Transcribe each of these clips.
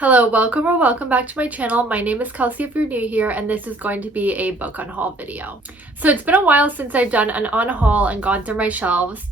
Hello, welcome back to my channel. My name is Kelsey if you're new here, and this is going to be a book unhaul video. So it's been a while since I've done an unhaul and gone through my shelves.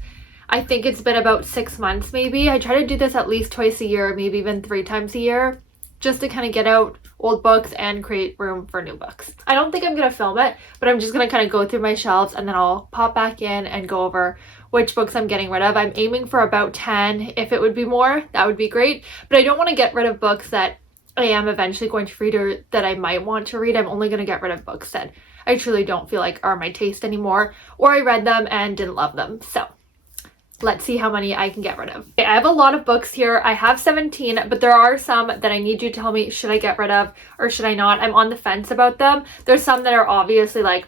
I think it's been about 6 months maybe. I try to do this at least twice a year, maybe even 3 times a year, just to kind of get out old books and create room for new books. I don't think I'm going to film it, but I'm just going to kind of go through my shelves and then I'll pop back in and go over which books I'm getting rid of. I'm aiming for about 10. If it would be more, that would be great. But I don't want to get rid of books that I am eventually going to read or that I might want to read. I'm only going to get rid of books that I truly don't feel like are my taste anymore, or I read them and didn't love them. So let's see how many I can get rid of. Okay, I have a lot of books here. I have 17, but there are some that I need you to tell me, should I get rid of or should I not? I'm on the fence about them. There's some that are obviously like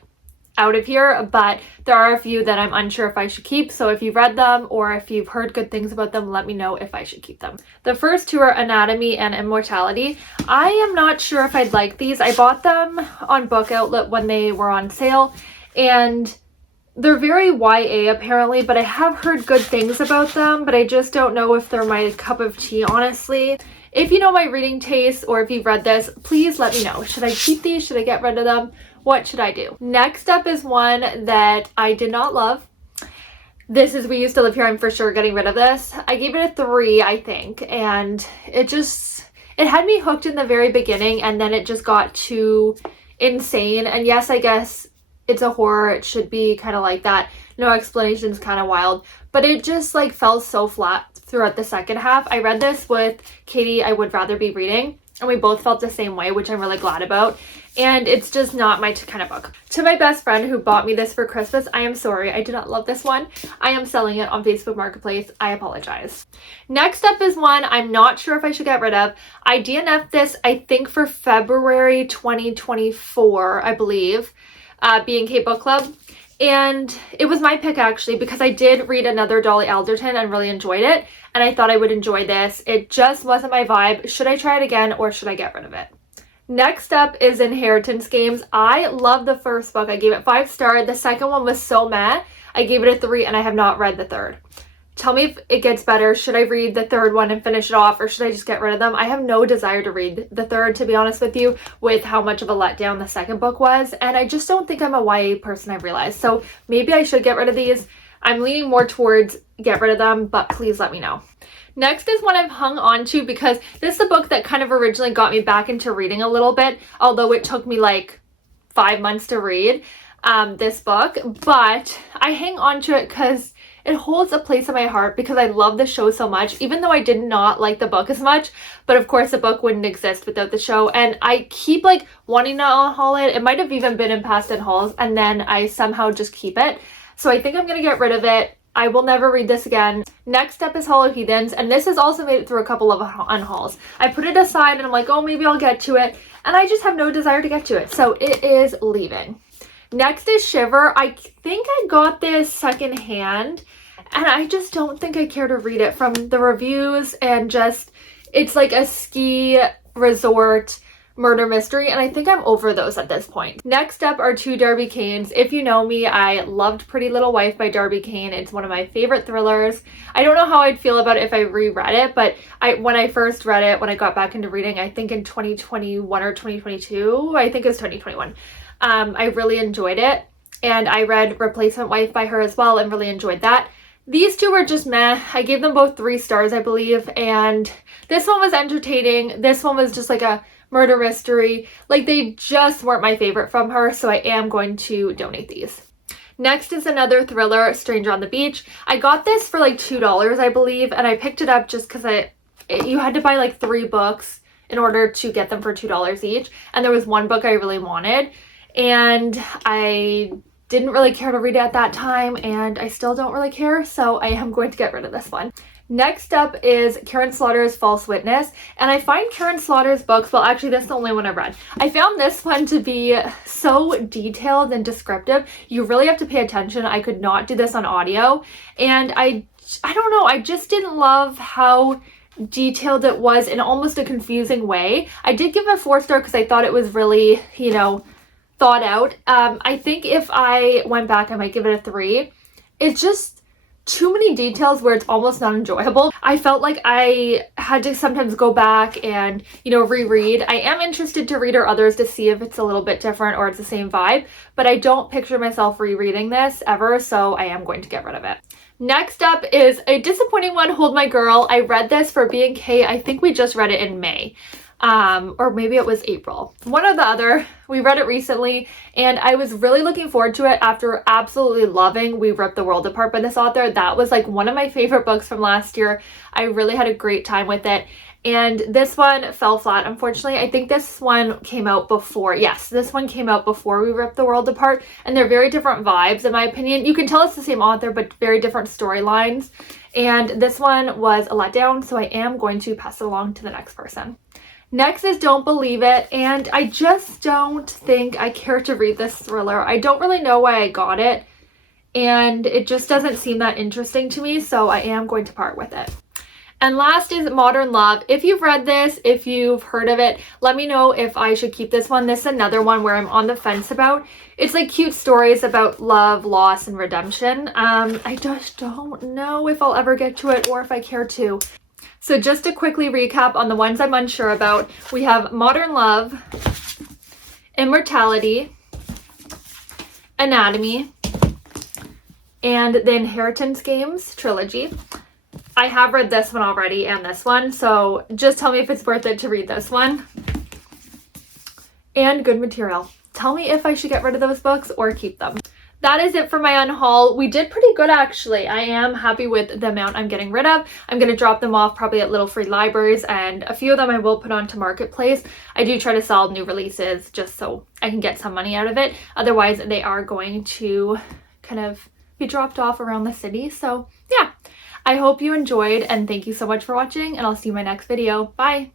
out of here, but there are a few that I'm unsure if I should keep. So if you've read them or if you've heard good things about them, let me know if I should keep them. The first two are Anatomy and Immortality. I am not sure if I'd like these. I bought them on Book Outlet when they were on sale, and they're very YA apparently, but I have heard good things about them, but I just don't know if they're my cup of tea, honestly. If you know my reading taste or if you've read this, please let me know. Should I keep these? Should I get rid of them? What should I do? Next up is one that I did not love. This is We Used to Live Here. I'm for sure getting rid of this. I gave it a 3, I think, and it had me hooked in the very beginning, and then it just got too insane. And yes, I guess it's a horror. It should be kind of like that. No explanations, kind of wild, but it just like fell so flat throughout the second half. I read this with Katie, I Would Rather Be Reading, and we both felt the same way, which I'm really glad about. And it's just not my kind of book. To my best friend who bought me this for Christmas, I am sorry. I did not love this one. I am selling it on Facebook Marketplace. I apologize. Next up is one I'm not sure if I should get rid of. I DNF'd this, I think, for February 2024, I believe, B&K Book Club. And it was my pick actually because I did read another Dolly Alderton and really enjoyed it. And I thought I would enjoy this. It just wasn't my vibe. Should I try it again or should I get rid of it? Next up is Inheritance Games. I love the first book. I gave it 5 stars. The second one was so meh. I gave it a 3 and I have not read the third. Tell me if it gets better. Should I read the third one and finish it off, or should I just get rid of them? I have no desire to read the third, to be honest with you, with how much of a letdown the second book was. And I just don't think I'm a YA person, I've realized. So maybe I should get rid of these. I'm leaning more towards get rid of them, but please let me know. Next is one I've hung on to because this is a book that kind of originally got me back into reading a little bit, although it took me like 5 months to read this book. But I hang on to it because it holds a place in my heart because I love the show so much, even though I did not like the book as much. But of course, the book wouldn't exist without the show. And I keep like wanting to unhaul it. It might have even been in past unhauls, and then I somehow just keep it. So I think I'm going to get rid of it. I will never read this again. Next up is Hollow Heathens, and this has also made it through a couple of unhauls. I put it aside and I'm like, oh, maybe I'll get to it. And I just have no desire to get to it. So it is leaving. Next is Shiver. I think I got this secondhand, and I just don't think I care to read it from the reviews, and just, it's like a ski resort murder mystery, and I think I'm over those at this point. Next up are 2 Darby Canes. If you know me, I loved Pretty Little Wife by Darby Kane. It's one of my favorite thrillers. I don't know how I'd feel about it if I reread it, but when I first read it, when I got back into reading, I think in 2021 or 2022, I think it was 2021, I really enjoyed it. And I read Replacement Wife by her as well and really enjoyed that. These two were just meh. I gave them both 3 stars, I believe, and this one was entertaining. This one was just like a murder mystery. Like, they just weren't my favorite from her, so I am going to donate these. Next is another thriller, Stranger on the Beach. I got this for like $2, I believe, and I picked it up just because you had to buy like 3 books in order to get them for $2 each, and there was one book I really wanted, and I didn't really care to read it at that time, and I still don't really care, so I am going to get rid of this one. Next up is Karen Slaughter's False Witness, and I find Karen Slaughter's books, well actually that's the only one I've read. I found this one to be so detailed and descriptive. You really have to pay attention. I could not do this on audio, and I don't know, I just didn't love how detailed it was in almost a confusing way. I did give it a 4 star because I thought it was really, you know, thought out. I think if I went back I might give it a 3. It's just too many details where it's almost not enjoyable. I felt like I had to sometimes go back and, you know, reread. I am interested to read or others to see if it's a little bit different or it's the same vibe, but I don't picture myself rereading this ever, so I am going to get rid of it. Next up is a disappointing one, Hold My Girl. I read this for B&K. I think we just read it in May. Or maybe it was April. One or the other. We read it recently and I was really looking forward to it after absolutely loving We Ripped the World Apart by this author. That was like one of my favorite books from last year. I really had a great time with it. And this one fell flat, unfortunately. I think this one came out before. Yes, this one came out before We Ripped the World Apart. And they're very different vibes, in my opinion. You can tell it's the same author, but very different storylines. And this one was a letdown, so I am going to pass it along to the next person. Next is Don't Believe It, and I just don't think I care to read this thriller. I don't really know why I got it, and it just doesn't seem that interesting to me, so I am going to part with it. And last is Modern Love. If you've read this, if you've heard of it, let me know if I should keep this one. This is another one where I'm on the fence about. It's like cute stories about love, loss, and redemption. I just don't know if I'll ever get to it or if I care to. So just to quickly recap on the ones I'm unsure about, we have Modern Love, Immortality, Anatomy, and the Inheritance Games trilogy. I have read this one already and this one, so just tell me if it's worth it to read this one. And Good Material. Tell me if I should get rid of those books or keep them. That is it for my unhaul. We did pretty good, actually. I am happy with the amount I'm getting rid of. I'm going to drop them off probably at little free libraries, and a few of them I will put onto Marketplace. I do try to sell new releases just so I can get some money out of it. Otherwise, they are going to kind of be dropped off around the city. So yeah, I hope you enjoyed, and thank you so much for watching, and I'll see you in my next video. Bye!